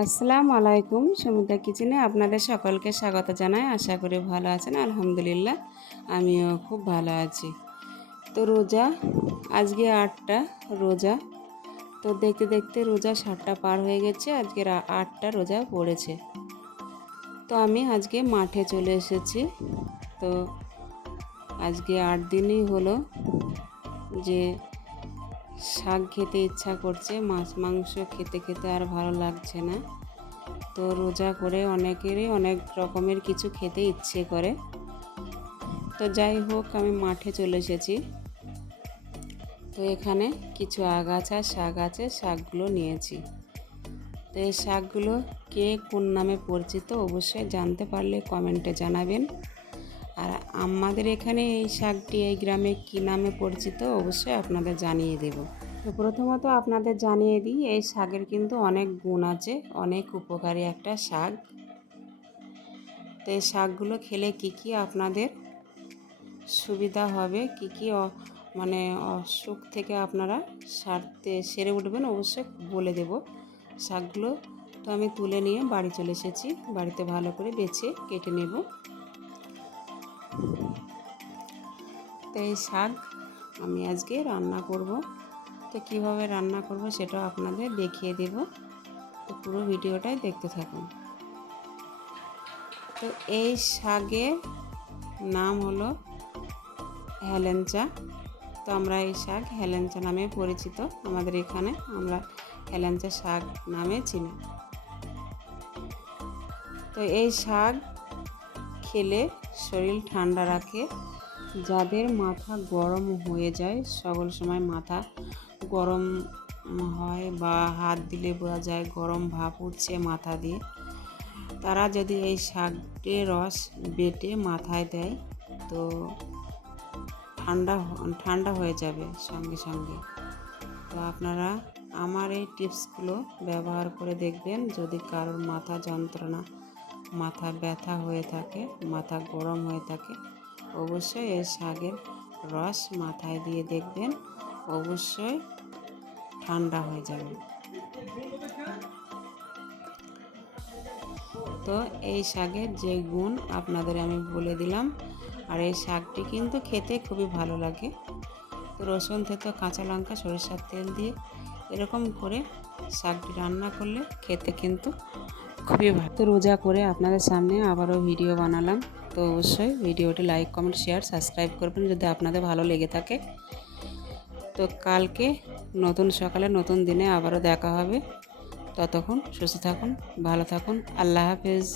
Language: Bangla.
আসসালামু আলাইকুম। সুমিতা কিচেনে আপনাদের সকলকে স্বাগত জানাই। আশা করি ভালো আছেন। আলহামদুলিল্লাহ আমিও খুব ভালো আছি। তো রোজা আজকে 8টা রোজা। তো দেখতে দেখতে রোজা 7টা পার হয়ে গেছে। আজকের 8টা রোজা পড়েছে। তো আমি আজকে মাঠে চলে এসেছি। তো আজকে 8 দিনই হলো যে শাক খেতে ইচ্ছা করছে, মাছ মাংস খেতে খেতে আর ভালো লাগছে না। তো রোজা করে অনেকেরই অনেক রকমের কিছু খেতে ইচ্ছে করে। তো যাই হোক, আমি মাঠে চলে এসেছি। তো এখানে কিছু আগাছা শাক আছে, শাকগুলো নিয়েছি। তো এই শাকগুলো কে কোন নামে পরিচিত অবশ্যই জানতে পারলে কমেন্টে জানাবেন। আর আমাদের এখানে এই শাকটি এই গ্রামে কী নামে পরিচিত অবশ্যই আপনাদের জানিয়ে দেব। তো প্রথমত আপনাদের জানিয়ে দিই, এই শাকের কিন্তু অনেক গুণ আছে, অনেক উপকারী একটা শাক। তো এই শাকগুলো খেলে কি কি আপনাদের সুবিধা হবে, কি কি মানে অসুখ থেকে আপনারা সেরে উঠবেন অবশ্যই বলে দেব। শাকগুলো তো আমি তুলে নিয়ে বাড়ি চলে এসেছি। বাড়িতে ভালো করে বেছে কেটে নেব। তো এই শাক আমি আজকে রান্না করব। তো কীভাবে রান্না করব সেটাও আপনাদের দেখিয়ে দেব। তো পুরো ভিডিওটাই দেখতে থাকুন। তো এই শাকের নাম হলো হেলেঞ্চা। তো আমরা এই শাক হেলেঞ্চা নামে পরিচিত। আমাদের এখানে আমরা হেলেঞ্চা শাক নামে চিনি। তো এই শাক খেলে শরীর ঠান্ডা রাখে। যাদের মাথা গরম হয়ে যায়, সকল সময় মাথা গরম হয় বা হাত দিলে বোঝা যায় গরম ভাপ উঠছে মাথা দিয়ে, তারা যদি এই শাকটির রস বেটে মাথায় দেয় তো ঠান্ডা হয়ে যাবে সঙ্গে সঙ্গে। তো আপনারা আমার এই টিপসগুলো ব্যবহার করে দেখবেন। যদি কারোর মাথা যন্ত্রণা, মাথা ব্যথা হয়ে থাকে, মাথা গরম হয়ে থাকে, অবশ্যই এই শাকের রস মাথায় দিয়ে দেখবেন, অবশ্যই ঠান্ডা হয়ে যাবে। তো এই শাকের যে গুণ আপনাদের আমি বলে দিলাম। আর এই শাকটি কিন্তু খেতে খুবই ভালো লাগে। তো রসুন থেতো, কাঁচা লঙ্কা, সরিষার তেল দিয়ে এরকম করে শাকটি রান্না করলে খেতে কিন্তু খুবই ভালো। তো রোজা করে আপনাদের সামনে আবারও ভিডিও বানালাম। তো অবশ্যই ভিডিওটি লাইক, কমেন্ট, শেয়ার, সাবস্ক্রাইব করবেন যদি আপনাদের ভালো লেগে থাকে। তো কালকে নতুন সকালে নতুন দিনে আবারও দেখা হবে। ততক্ষণ সুস্থ থাকুন, ভালো থাকুন। আল্লাহ হাফেজ।